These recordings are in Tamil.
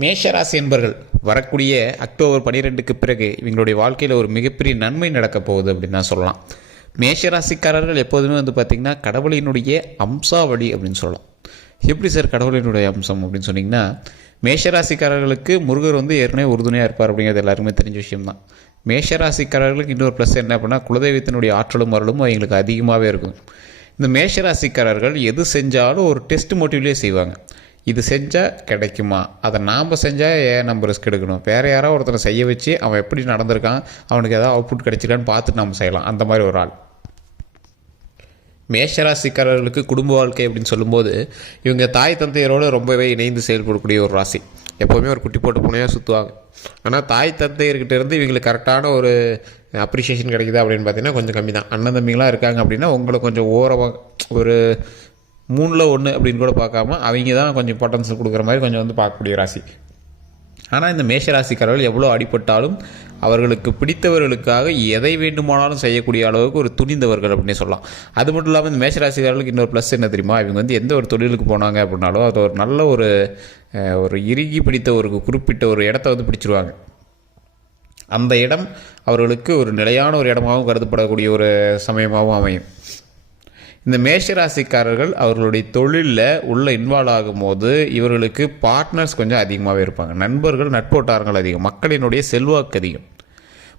மேஷராசி என்பர்கள் வரக்கூடிய அக்டோபர் பன்னிரெண்டுக்கு பிறகு இவங்களுடைய வாழ்க்கையில் ஒரு மிகப்பெரிய நன்மை நடக்கப் போகுது அப்படின்னு தான் சொல்லலாம். மேஷராசிக்காரர்கள் எப்போதுமே வந்து பார்த்திங்கன்னா கடவுளினுடைய அம்சாவளி அப்படின்னு சொல்லலாம். எப்படி சார் கடவுளினுடைய அம்சம் அப்படின்னு சொன்னிங்கன்னா மேஷராசிக்காரர்களுக்கு முருகர் வந்து ஏற்கனவே உறுதுணையாக இருப்பார் அப்படிங்கிறது எல்லாருக்குமே தெரிஞ்ச விஷயம்தான் மேஷராசிக்காரர்களுக்கு இன்னொரு ப்ளஸ் என்ன அப்படின்னா குலதெய்வத்தினுடைய ஆற்றலும் அருளும் அவங்களுக்கு அதிகமாகவே இருக்கும். இந்த மேஷராசிக்காரர்கள் எது செஞ்சாலும் ஒரு டெஸ்ட் மோட்டிவ்லேயே செய்வாங்க. இது செஞ்சால் கிடைக்குமா? அதை நாம் செஞ்சால் ஏன் நம்ம ரிஸ்க் எடுக்கணும்? வேறு யாராவது ஒருத்தனை செய்ய வச்சு அவன் எப்படி நடந்திருக்கான்? அவனுக்கு ஏதாவது அவுட்புட் கிடைச்சிருக்கான்னு பார்த்துட்டு நம்ம செய்யலாம். அந்த மாதிரி ஒரு ஆள். மேஷராசிக்காரர்களுக்கு குடும்ப வாழ்க்கை அப்படின்னு சொல்லும்போது இவங்க தாய் தந்தையரோடு ரொம்பவே இணைந்து செயல்படக்கூடிய ஒரு ராசி. எப்போவுமே ஒரு குட்டி போட்டு பூனையாக சுற்றுவாங்க ஆனால் தாய் தந்தையர்கிட்ட இருந்து இவங்களுக்கு கரெக்டான ஒரு அப்ரிஷியேஷன் கிடைக்குது அப்படின்னு பார்த்தீங்கன்னா கொஞ்சம் கம்மி தான் அண்ணன் தம்பிங்களாம் இருக்காங்க அப்படின்னா உங்களை கொஞ்சம் ஓரமாக ஒரு மூணில் ஒன்று அப்படின்னு கூட பார்க்காம அவங்க தான் கொஞ்சம் இம்பார்ட்டன்ஸ் கொடுக்குற மாதிரி கொஞ்சம் வந்து பார்க்கக்கூடிய ராசி. ஆனால் இந்த மேஷராசிக்காரர்கள் எவ்வளோ அடிபட்டாலும் அவர்களுக்கு பிடித்தவர்களுக்காக எதை வேண்டுமானாலும் செய்யக்கூடிய அளவுக்கு ஒரு துணிந்தவர்கள் அப்படின்னு சொல்லலாம். அது மட்டும் இல்லாமல் இந்த மேஷராசிக்காரர்களுக்கு இன்னொரு ப்ளஸ் என்ன தெரியுமா? இவங்க வந்து எந்த ஒரு தொழிலுக்கு போனாங்க அப்படின்னாலும் அது ஒரு நல்ல ஒரு ஒரு இறுகி பிடித்த ஒரு குறிப்பிட்ட ஒரு இடத்த வந்து பிடிச்சிருவாங்க. அந்த இடம் அவர்களுக்கு ஒரு நிலையான ஒரு இடமாகவும் கருதப்படக்கூடிய ஒரு சமயமாகவும் அமையும். இந்த மேஷராசிக்காரர்கள் அவர்களுடைய தொழிலில் உள்ள இன்வால்வ் ஆகும்போது இவர்களுக்கு பார்ட்னர்ஸ் கொஞ்சம் அதிகமாகவே இருப்பாங்க. நண்பர்கள் நட்போட்டாரங்கள் அதிகம். மக்களினுடைய செல்வாக்கு அதிகம்.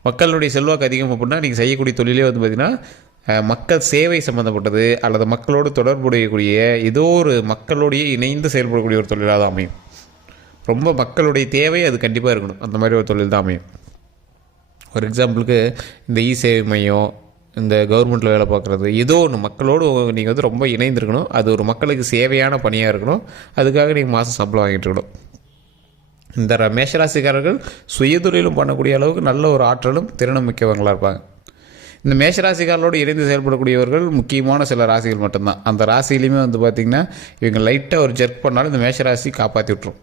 மக்களுடைய செல்வாக்கு அதிகம் அப்படின்னா நீங்கள் செய்யக்கூடிய தொழிலே வந்து பார்த்திங்கன்னா மக்கள் சேவை சம்மந்தப்பட்டது அல்லது மக்களோடு தொடர்புடையக்கூடிய ஏதோ ஒரு மக்களோடைய இணைந்து செயல்படக்கூடிய ஒரு தொழிலாக தான் அமையும். ரொம்ப மக்களுடைய தேவை அது கண்டிப்பாக இருக்கணும். அந்த மாதிரி ஒரு தொழில் தான் அமையும். ஒரு எக்ஸாம்பிளுக்கு இந்த இ சேவை மையம் இந்த கவர்மெண்ட்டில் வேலை பார்க்குறது ஏதோ ஒன்று மக்களோடு நீங்கள் வந்து ரொம்ப இணைந்திருக்கணும். அது ஒரு மக்களுக்கு சேவையான பணியாக இருக்கணும். அதுக்காக நீங்கள் மாதம் சம்பளம் வாங்கிட்டு இருக்கணும். இந்த மேஷராசிக்காரர்கள் சுயதொழிலும் பண்ணக்கூடிய அளவுக்கு நல்ல ஒரு ஆற்றலும் திறனும் மிக்கவங்களாக இருப்பாங்க. இந்த மேஷராசிக்காரர்களோடு இணைந்து செயல்படக்கூடியவர்கள் முக்கியமான சில ராசிகள் மட்டும்தான். அந்த ராசியிலையுமே வந்து பார்த்திங்கன்னா இவங்க லைட்டாக ஒரு ஜெர்க் பண்ணாலும் இந்த மேஷராசி காப்பாற்றி விட்ரும்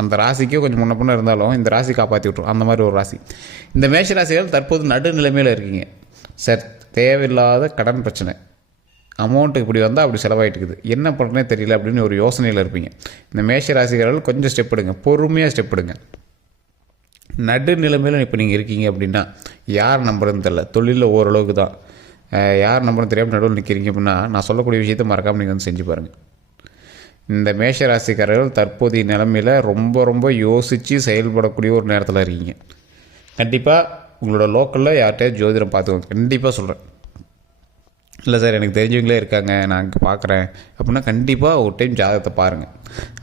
அந்த ராசிக்கே கொஞ்சம் முன்ன பின்ன இருந்தாலும் இந்த ராசி காப்பாற்றி விட்ரும் அந்த மாதிரி ஒரு ராசி. இந்த மேஷராசிகள் தற்போது நடுநிலைமையில் இருக்கீங்க. சார் தேவையில்லாத கடன் பிரச்சனை. அமௌண்ட்டு இப்படி வந்தால் அப்படி செலவாயிட்டுக்குது. என்ன பண்ணுறனே தெரியல அப்படின்னு ஒரு யோசனையில் இருப்பீங்க. இந்த மேஷ ராசிக்காரர்கள் கொஞ்சம் ஸ்டெப் எடுங்க. பொறுமையாக ஸ்டெப் எடுங்க. நடு நிலைமையில் இப்போ நீங்கள் இருக்கீங்க அப்படின்னா யார் நம்புறதுன்னு தெரில தொழிலில் ஓரளவுக்கு தான். யார் நம்புறது தெரியாமல் நடுவில் நிற்கிறீங்க அப்படின்னா நான் சொல்லக்கூடிய விஷயத்தை மறக்காமல் நீங்கள் வந்து செஞ்சு பாருங்கள் இந்த மேஷ ராசிக்காரர்கள் தற்போதைய நிலமையில் ரொம்ப ரொம்ப யோசித்து செயல்படக்கூடிய ஒரு நேரத்தில் இருக்கீங்க. கண்டிப்பாக உங்களோட லோக்கலில் யார்கிட்டயாவது ஜோதிடம் பார்த்துக்கோங்க கண்டிப்பாக சொல்கிறேன் இல்லை சார் எனக்கு தெரிஞ்சவங்களே இருக்காங்க நான் பார்க்குறேன் அப்படின்னா கண்டிப்பாக ஒரு டைம் ஜாதகத்தை பாருங்கள்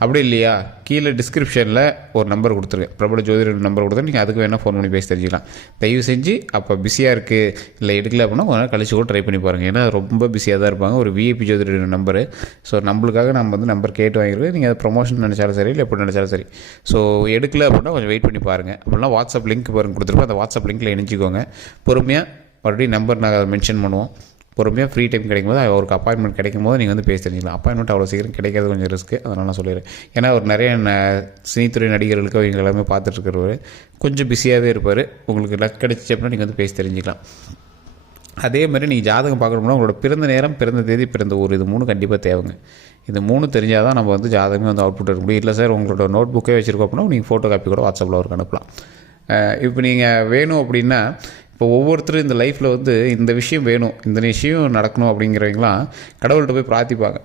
அப்படி இல்லையா? கீழே டிஸ்கிரிப்ஷனில் ஒரு நம்பர் கொடுத்துருக்கேன் பிரபல ஜோதிடர் நம்பர் கொடுத்தா நீங்கள் அதுக்கு வேணால் ஃபோன் பண்ணி பேசி தெரிஞ்சுக்கலாம். தயவு செஞ்சு அப்போ பிஸியாக இருக்குது இல்லை எடுக்கல அப்படின்னா கொஞ்சம் நாள் கழிச்சு கூட ட்ரை பண்ணி பாருங்கள் ஏன்னா ரொம்ப பிஸியாக தான் இருப்பாங்க. ஒரு விஐபி ஜோதிடர் நம்பரு ஸோ நம்மளுக்காக நம்ம வந்து நம்பர் கேட்டு வாங்கிருக்கோம். நீங்கள் அதை ப்ரொமோஷன் நினச்சாலும் சரி இல்லை எப்படி நினச்சாலும் சரி. ஸோ எடுக்கல அப்படின்னா கொஞ்சம் வெயிட் பண்ணி பாருங்கள் அப்படின்னா வாட்ஸ்அப் லிங்க் பாருங்க கொடுத்துருப்போம் அந்த வாட்ஸ்அப் லிங்க்கில் இணைஞ்சிக்கோங்க. பொறுமையாக மறுபடியும் நம்பர் நாங்கள் அதை மென்ஷன் பண்ணுவோம். பொறுமையாக ஃப்ரீ டைம் கிடைக்கும்போது அவருக்கு அப்பாயின்மெண்ட் கிடைக்கும் போது நீங்கள் வந்து பேசி தெரிஞ்சுக்கலாம் அப்பாயின்மெண்ட் அவ்வளோ சீக்கிரம் கிடைக்கிறது கொஞ்சம் ரிஸ்க்கு அதனால் நான் சொல்லிடுறேன். ஏன்னா அவர் நிறைய சினித்துறை நடிகர்களுக்கு அவங்க எல்லாமே பார்த்துட்ருக்கிறவர் கொஞ்சம் பிஸியாகவே இருப்பார். உங்களுக்கு லக் கிடைச்சிச்சு அப்படின்னா நீங்கள் வந்து பேசி தெரிஞ்சுக்கலாம். அதே மாதிரி நீங்கள் ஜாதகம் பார்க்கணும்னா உங்களோட பிறந்த நேரம் பிறந்த தேதி பிறந்த ஊர் இது மூணு கண்டிப்பாக தேவைங்க. இது மூணு தெரிஞ்சால் தான் நம்ம வந்து ஜாதகமே வந்து அவுட்புட் எடுக்க முடியும். இல்லை சார் உங்களோட நோட் புக்கே வச்சுருக்கோம் அப்படின்னா நீங்கள் ஃபோட்டோ காப்பி கூட வாட்ஸ்அப்பில் அவருக்கு அனுப்பலாம். இப்போ நீங்கள் வேணும் அப்படின்னா இப்போ ஒவ்வொருத்தரும் இந்த லைஃப்பில் வந்து இந்த விஷயம் வேணும் இந்த விஷயம் நடக்கணும் அப்படிங்கிறவங்களாம் கடவுள்கிட்ட போய் பிரார்த்திப்பாங்க.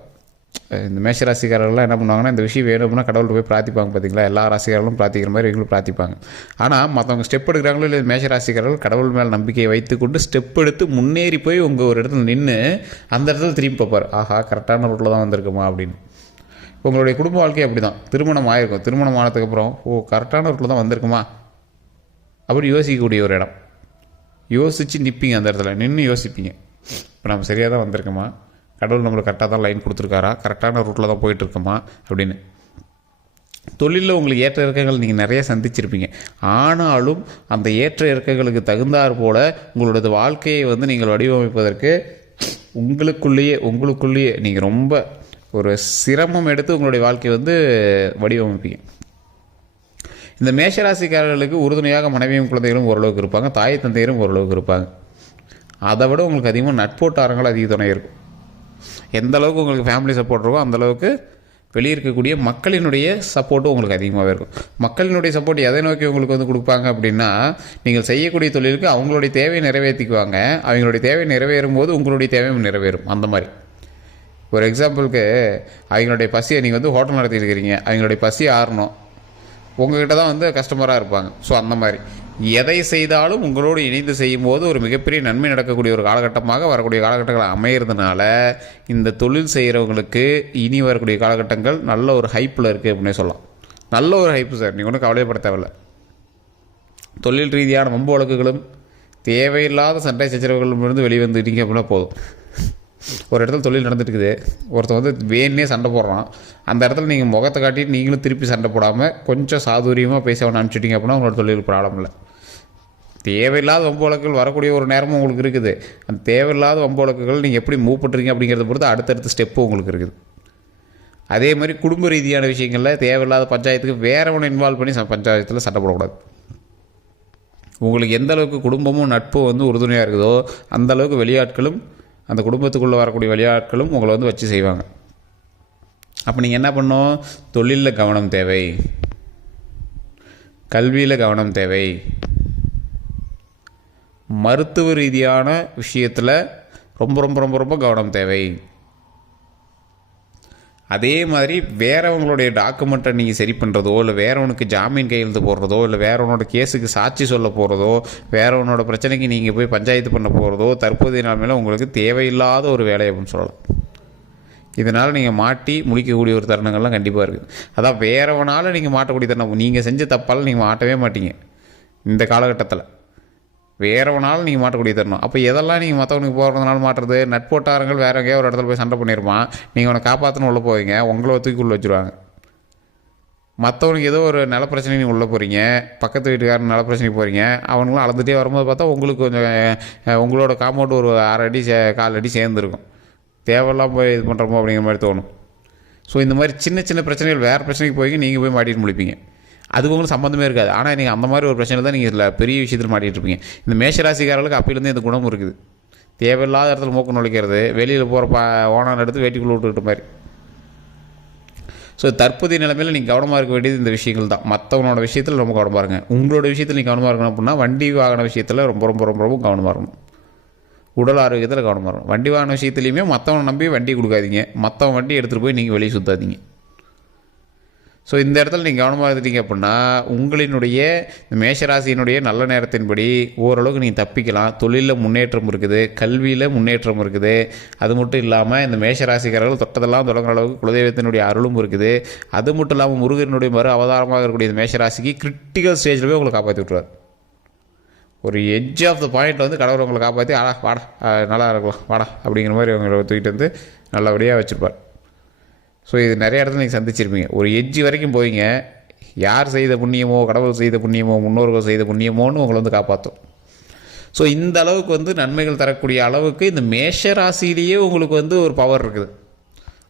இந்த மேஷ ராசிக்காரர்கள்லாம் என்ன பண்ணுவாங்கன்னா இந்த விஷயம் வேணும் அப்படின்னா கடவுள்கிட்ட போய் பிரார்த்திப்பாங்க பார்த்தீங்களா எல்லா ராசிக்காரர்களும் பிரார்த்திக்கிற மாதிரி இவங்களும் பிரார்த்திப்பாங்க. ஆனால் மற்றவங்க ஸ்டெப் எடுக்கிறாங்களோ இல்லை மேஷ ராசிக்காரர்கள் கடவுள் மேல் நம்பிக்கையை வைத்துக்கொண்டு ஸ்டெப் எடுத்து முன்னேறி போய் உங்கள் ஒரு இடத்துல நின்று அந்த இடத்துல திரும்பி பார்ப்பார். ஆஹா கரெக்டான ரோட்டில் தான் வந்திருக்குமா அப்படின்னு. உங்களுடைய குடும்ப வாழ்க்கை அப்படி தான் திருமணம் ஆயிருக்கும். திருமணம் ஆனதுக்கப்புறம் ஓ கரெக்டான ரோட்டில் தான் வந்திருக்குமா? அப்படி யோசிக்கக்கூடிய ஒரு இடம். யோசித்து நிற்பீங்க அந்த இடத்துல. நின்று யோசிப்பீங்க. இப்போ நம்ம சரியாக தான் வந்திருக்கோமா? கடவுள் நம்மளை கரெக்டாக தான் லைன் கொடுத்துருக்காரா? கரெக்டான ரூட்டில் தான் போயிட்டுருக்கோமா? அப்படின்னு. தொழிலில் உங்களுக்கு ஏற்ற இறக்கங்கள் நீங்கள் நிறைய சந்திச்சிருப்பீங்க. ஆனாலும் அந்த ஏற்ற இறக்கங்களுக்கு தகுந்தாற் போல் உங்களோட வாழ்க்கையை வந்து நீங்கள் வடிவமைப்பதற்கு உங்களுக்குள்ளேயே உங்களுக்குள்ளேயே நீங்கள் ரொம்ப ஒரு சிரமம் எடுத்து உங்களுடைய வாழ்க்கையை வந்து வடிவமைப்பீங்க. இந்த மேஷராசிக்காரர்களுக்கு உறுதுணையாக மனைவியும் குழந்தைகளும் ஓரளவுக்கு இருப்பாங்க. தாய் தந்தையரும் ஓரளவுக்கு இருப்பாங்க. அதை விட உங்களுக்கு அதிகமாக நட்போட்டாரங்கள் அதிக துணை இருக்கும். எந்த அளவுக்கு உங்களுக்கு ஃபேமிலி சப்போர்ட் இருக்கோ அந்தளவுக்கு வெளியே இருக்கக்கூடிய மக்களினுடைய சப்போர்ட்டும் உங்களுக்கு அதிகமாகவே இருக்கும். மக்களினுடைய சப்போர்ட் எதை நோக்கி உங்களுக்கு வந்து கொடுப்பாங்க அப்படின்னா நீங்கள் செய்யக்கூடிய தொழிலுக்கு அவங்களுடைய தேவையை நிறைவேற்றிக்குவாங்க. அவங்களுடைய தேவை நிறைவேறும் போது உங்களுடைய தேவையும் நிறைவேறும். அந்த மாதிரி. ஒரு எக்ஸாம்பிளுக்கு அவங்களுடைய பசியை நீங்கள் வந்து ஹோட்டல் நடத்திட்டு இருக்கிறீங்க. அவங்களுடைய பசி ஆறணும். உங்ககிட்ட தான் வந்து கஸ்டமராக இருப்பாங்க. ஸோ அந்த மாதிரி. எதை செய்தாலும் உங்களோடு இணைந்து செய்யும்போது ஒரு மிகப்பெரிய நன்மை நடக்கக்கூடிய ஒரு காலகட்டமாக வரக்கூடிய காலகட்டங்கள் அமையிறதுனால இந்த தொழில் செய்கிறவங்களுக்கு இனி வரக்கூடிய காலகட்டங்கள் நல்ல ஒரு ஹைப்பில் இருக்குது அப்படின்னே சொல்லலாம். நல்ல ஒரு ஹைப்பு சார் நீங்கள் ஒன்றும் கவலைப்பட தேவையில்ல. தொழில் ரீதியான வம்பு வழக்குகளும் தேவையில்லாத சண்டை சச்சரவுகளிலிருந்து வெளிவந்துட்டீங்க அப்படின்னா போதும். ஒரு இடத்துல தொழில் நடந்துட்டுருக்குது ஒருத்தர் ஒருத்தன் வந்து வேணே சண்டை போடுறான். அந்த இடத்துல நீங்கள் முகத்தை காட்டிட்டு நீங்களும் திருப்பி சண்டை போடாமல் கொஞ்சம் சாதுரியமாக பேச அவனை அனுப்பிச்சிட்டிங்க அப்படின்னா உங்களோட தொழில் ப்ராப்ளம் இல்லை. தேவையில்லாத வம்பு வழக்குகள் வரக்கூடிய ஒரு நேரமும் உங்களுக்கு இருக்குது. அந்த தேவையில்லாத வம்பு வழக்குகள் நீங்கள் எப்படி மூவ் பண்ணுறீங்க அப்படிங்கிறத பொறுத்து அடுத்தடுத்த ஸ்டெப்பு உங்களுக்கு இருக்குது. அதே மாதிரி குடும்ப ரீதியான விஷயங்களில் தேவையில்லாத பஞ்சாயத்துக்கு வேறவனை இன்வால்வ் பண்ணி பஞ்சாயத்தில் சண்டை போடக்கூடாது. உங்களுக்கு எந்த அளவுக்கு குடும்பமும் நட்பும் வந்து உறுதுணையாக இருக்குதோ அந்த அளவுக்கு வெளியாட்களும் அந்த குடும்பத்துக்குள்ளே வரக்கூடிய வெளியாட்களும் உங்களை வந்து வச்சு செய்வாங்க. அப்போ நீங்கள் என்ன பண்ணணும்? தொழிலில் கவனம் தேவை. கல்வியில் கவனம் தேவை. மருத்துவ ரீதியான விஷயத்தில் ரொம்ப ரொம்ப ரொம்ப ரொம்ப கவனம் தேவை. அதே மாதிரி வேறவங்களுடைய டாக்குமெண்ட்டை நீங்கள் சரி பண்ணுறதோ இல்லை வேறவனுக்கு ஜாமீன் கையெழுத்து போடுறதோ இல்லை வேறவனோட கேஸுக்கு சாட்சி சொல்ல போகிறதோ வேறவனோட பிரச்சனைக்கு நீங்கள் போய் பஞ்சாயத்து பண்ண போகிறதோ தற்போதைய நிலைமையில் உங்களுக்கு தேவையில்லாத ஒரு வேலை அப்படின்னு சொல்லலாம். இதனால் நீங்கள் மாட்டி முடிக்கக்கூடிய ஒரு தருணங்கள்லாம் கண்டிப்பாக இருக்குது அதான் வேறவனால் நீங்கள் மாட்டக்கூடிய தருணம். நீங்கள் செஞ்ச தப்பால் நீங்கள் மாட்டவே மாட்டீங்க. இந்த காலகட்டத்தில். வேறவனாலும் நீங்கள் மாட்டக்கூடிய தரணும். அப்போ எதெல்லாம் நீங்கள் மற்றவனுக்கு போகிறதுனால மாட்டுறது? நட்போட்டாரங்கள் வேற எங்கேயோ ஒரு இடத்துல போய் சண்டை பண்ணியிருப்பான் நீங்கள் அவனை காப்பாற்றணும் உள்ளே போவீங்க. உங்களை தூக்கி உள்ள வச்சுருவாங்க. மற்றவனுக்கு ஏதோ ஒரு நில பிரச்சனை நீங்கள் உள்ளே போகிறீங்க பக்கத்து வீட்டுக்காரன் நில பிரச்சனைக்கு போகிறீங்க அவனுங்களும் அளந்துட்டே வரும்போது பார்த்தா உங்களுக்கு கொஞ்சம் உங்களோட காம்பவுண்ட் ஒரு அரை அடி சே கால் அடி சேர்ந்துருக்கும். தேவையில்லாம் போய் இது பண்ணுறோமோ அப்படிங்கிற மாதிரி தோணும். ஸோ இந்த மாதிரி சின்ன சின்ன பிரச்சனைகள் வேறு பிரச்சனைக்கு போய் நீங்கள் போய் மாட்டிட்டு முடிப்பீங்க அதுக்கு உங்களுக்கு சம்மந்தமே இருக்காது. ஆனால் நீங்கள் அந்த மாதிரி ஒரு பிரச்சனை தான் நீங்கள் இதில் பெரிய விஷயத்தில் மாட்டிகிட்டு இருப்பீங்க. இந்த மேஷராசிக்காரர்களுக்கு அப்பையிலேருந்து இந்த குணம் இருக்குது. தேவையில்லாத இடத்துல மூக்கு நுழைக்கிறது வெளியில் போகிற பா ஓனான் எடுத்து வேட்டிக்குள்ளே விட்டுக்கிட்ட மாதிரி. ஸோ தற்போதைய நிலைமையில் நீங்கள் கவனமாக இருக்க வேண்டியது இந்த விஷயங்கள் தான். மற்றவனோட விஷயத்தில் ரொம்ப கவனமாக இருங்க. உங்களோட விஷயத்தில் நீங்கள் கவனமாக இருக்கணும் அப்படின்னா வண்டி வாகன விஷயத்தில் ரொம்ப ரொம்ப ரொம்ப ரொம்ப கவனமாக இருக்கணும். உடல் ஆரோக்கியத்தில் கவனமாக இருக்கணும். வண்டி வாகன விஷயத்துலையுமே மற்றவனை நம்பி வண்டி கொடுக்காதீங்க. மற்றவன் வண்டி எடுத்துகிட்டு போய் நீங்கள் வெளியே சுற்றாதீங்க ஸோ இந்த இடத்துல நீங்கள் கவனமாக இருந்துட்டீங்க அப்படின்னா உங்களினுடைய இந்த மேஷராசியினுடைய நல்ல நேரத்தின்படி ஓரளவுக்கு நீங்கள் தப்பிக்கலாம். தொழிலில் முன்னேற்றம் இருக்குது கல்வியில் முன்னேற்றம் இருக்குது. அது மட்டும் இல்லாமல் இந்த மேஷராசிக்காரர்கள் தொட்டதெல்லாம் தொடங்குற அளவுக்கு குலதெய்வத்தினுடைய அருளும் இருக்குது. அது மட்டும் இல்லாமல் முருகனுடைய மறு அவதாரமாக இருக்கக்கூடிய இந்த மேஷராசிக்கு கிரிட்டிக்கல் ஸ்டேஜில் போய் உங்களை காப்பாற்றி விட்டுருவார். ஒரு எட்ஜ் ஆஃப் த பாயிண்ட் வந்து கடவுள் உங்களை காப்பாற்றி ஆடா வாடா நல்லா இருக்கலாம் வாடா அப்படிங்கிற மாதிரி உங்களை தூக்கிட்டு வந்து நல்லபடியாக வச்சுருப்பார். ஸோ இது நிறைய இடத்துல நீங்கள் சந்திச்சிருப்பீங்க. ஒரு எஜ்ஜி வரைக்கும் போவீங்க. யார் செய்த புண்ணியமோ கடவுள் செய்த புண்ணியமோ முன்னோர்கள் செய்த புண்ணியமோன்னு உங்களை வந்து காப்பாற்றும் ஸோ இந்த அளவுக்கு வந்து நன்மைகள் தரக்கூடிய அளவுக்கு இந்த மேஷ ராசியிலேயே உங்களுக்கு வந்து ஒரு பவர் இருக்குது.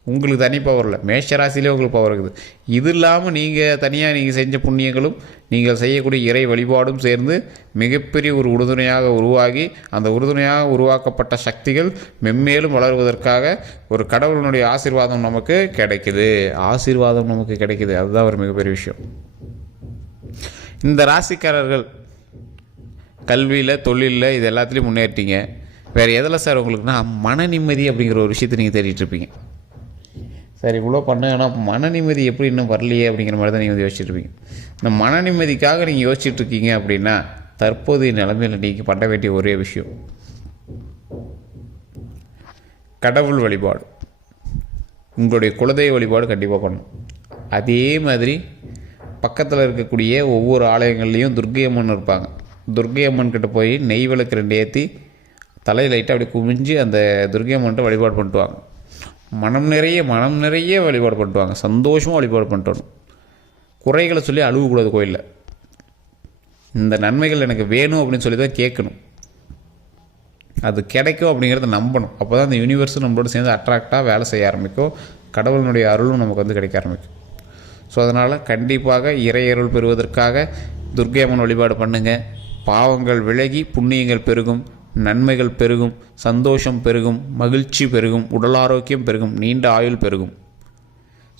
உங்களுக்கு தனி பவர் இல்லை. மேஷராசிலே உங்களுக்கு பவர் இருக்குது. இது இல்லாமல் நீங்கள் தனியாக நீங்கள் செஞ்ச புண்ணியங்களும் நீங்கள் செய்யக்கூடிய இறை வழிபாடும் சேர்ந்து மிகப்பெரிய ஒரு உறுதுணையாக உருவாகி அந்த உறுதுணையாக உருவாக்கப்பட்ட சக்திகள் மென்மேலும் வளருவதற்காக ஒரு கடவுளினுடைய ஆசீர்வாதம் நமக்கு கிடைக்குது. ஆசீர்வாதம் நமக்கு கிடைக்குது. அதுதான் ஒரு மிகப்பெரிய விஷயம். இந்த ராசிக்காரர்கள் கல்வியில் தொழிலில் இது எல்லாத்துலேயும் முன்னேறிட்டீங்க. வேறு எதில் சார் உங்களுக்குன்னா மன நிம்மதி அப்படிங்கிற ஒரு விஷயத்தை நீங்கள் தேடிட்டு இருப்பீங்க. சரி இவ்வளோ பண்ணேன் ஆனால் மன நிம்மதி எப்படி இன்னும் வரலையே அப்படிங்கிற மாதிரி தான் நீங்கள் வந்து யோசிச்சுட்டு இந்த மன நிம்மதிக்காக நீங்கள் யோசிச்சுட்டு இருக்கீங்க அப்படின்னா தற்போதைய நிலைமையில் நீங்கள் பண்ண வேண்டிய ஒரே விஷயம். கடவுள் வழிபாடு. உங்களுடைய குலதெய்வ வழிபாடு கண்டிப்பாக பண்ணணும். அதே மாதிரி பக்கத்தில் இருக்கக்கூடிய ஒவ்வொரு ஆலயங்கள்லேயும் துர்க்கை அம்மன் இருப்பாங்க. துர்க்கை அம்மன் கிட்ட போய் நெய் விளக்கு ரெண்டு ஏற்றி தலையில் லைட்டாக அப்படி குமிஞ்சு அந்த துர்க்கை அம்மன்ட்ட வழிபாடு பண்ணிட்டு வாங்க. மனம் நிறைய மனம் நிறைய வழிபாடு பண்ணிட்டு வாங்க சந்தோஷமாக வழிபாடு பண்ணிட்டு வரணும் குறைகளை சொல்லி அழுகக்கூடாது கோயிலில். இந்த நன்மைகள் எனக்கு வேணும் அப்படின்னு சொல்லி தான் கேட்கணும். அது கிடைக்கும் அப்படிங்கிறத நம்பணும். அப்போ தான் இந்த யூனிவர்ஸும் நம்மளோட சேர்ந்து அட்ராக்டாக வேலை செய்ய ஆரம்பிக்கும். கடவுளினுடைய அருளும் நமக்கு வந்து கிடைக்க ஆரம்பிக்கும். ஸோ அதனால் கண்டிப்பாக இறை அருள் பெறுவதற்காக துர்க்கை அம்மன் வழிபாடு பண்ணுங்கள் பாவங்கள் விலகி புண்ணியங்கள் பெருகும். நன்மைகள் பெருகும் சந்தோஷம் பெருகும் மகிழ்ச்சி பெருகும் உடல் ஆரோக்கியம் பெருகும் நீண்ட ஆயுள் பெருகும்.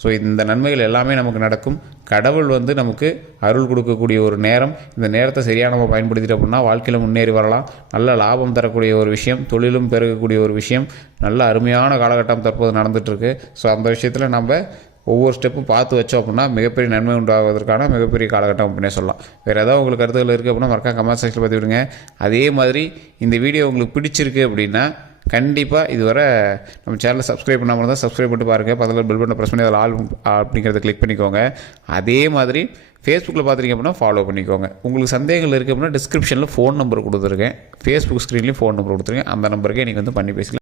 ஸோ இந்த நன்மைகள் எல்லாமே நமக்கு நடக்கும். கடவுள் வந்து நமக்கு அருள் கொடுக்கக்கூடிய ஒரு நேரம். இந்த நேரத்தை சரியாக நம்ம பயன்படுத்திட்டு அப்படின்னா வாழ்க்கையில் முன்னேறி வரலாம். நல்ல லாபம் தரக்கூடிய ஒரு விஷயம் தொழிலும் பெருகக்கூடிய ஒரு விஷயம். நல்ல அருமையான காலகட்டம் தற்போது நடந்துகிட்ருக்கு ஸோ அந்த விஷயத்தில் நம்ம ஒவ்வொரு ஸ்டெப்பும் பார்த்து வச்சோம் அப்படின்னா மிகப்பெரிய நன்மை உண்டாவதற்கான மிகப்பெரிய காலகட்டம் அப்படின்னே சொல்லலாம். வேறு ஏதாவது உங்களுக்கு கருத்துக்கள் இருக்குது அப்படின்னா மறக்காம கமெண்ட் செக்ஷனில் பற்றி விடுங்க அதே மாதிரி இந்த வீடியோ உங்களுக்கு பிடிச்சிருக்கு அப்படின்னா கண்டிப்பாக இதுவரை நம்ம சேனலை சப்ஸ்கிரைப் பண்ணாமல் இருந்தால் சப்ஸ்கிரைப் பண்ணிட்டு பாருங்கள் பதில் பெல் பட்டனை ப்ரெஸ் பண்ணி அதில் ஆல் அப்படிங்கிறத கிளிக் பண்ணிக்கோங்க. அதே மாதிரி ஃபேஸ்புக்கில் பார்த்துருங்க அப்படின்னா ஃபாலோ பண்ணிக்கோங்க. உங்களுக்கு சந்தேகங்கள் இருக்குது அப்படின்னா டிஸ்கிரிப்ஷனில் ஃபோன் நம்பர் கொடுத்துருக்கேன். ஃபேஸ்புக் ஸ்க்ரீன்லேயும் ஃபோன் நம்பர் கொடுத்துருக்கேன். அந்த நம்பருக்கே நீங்கள் வந்து பண்ணி பேசிக்கலாம்.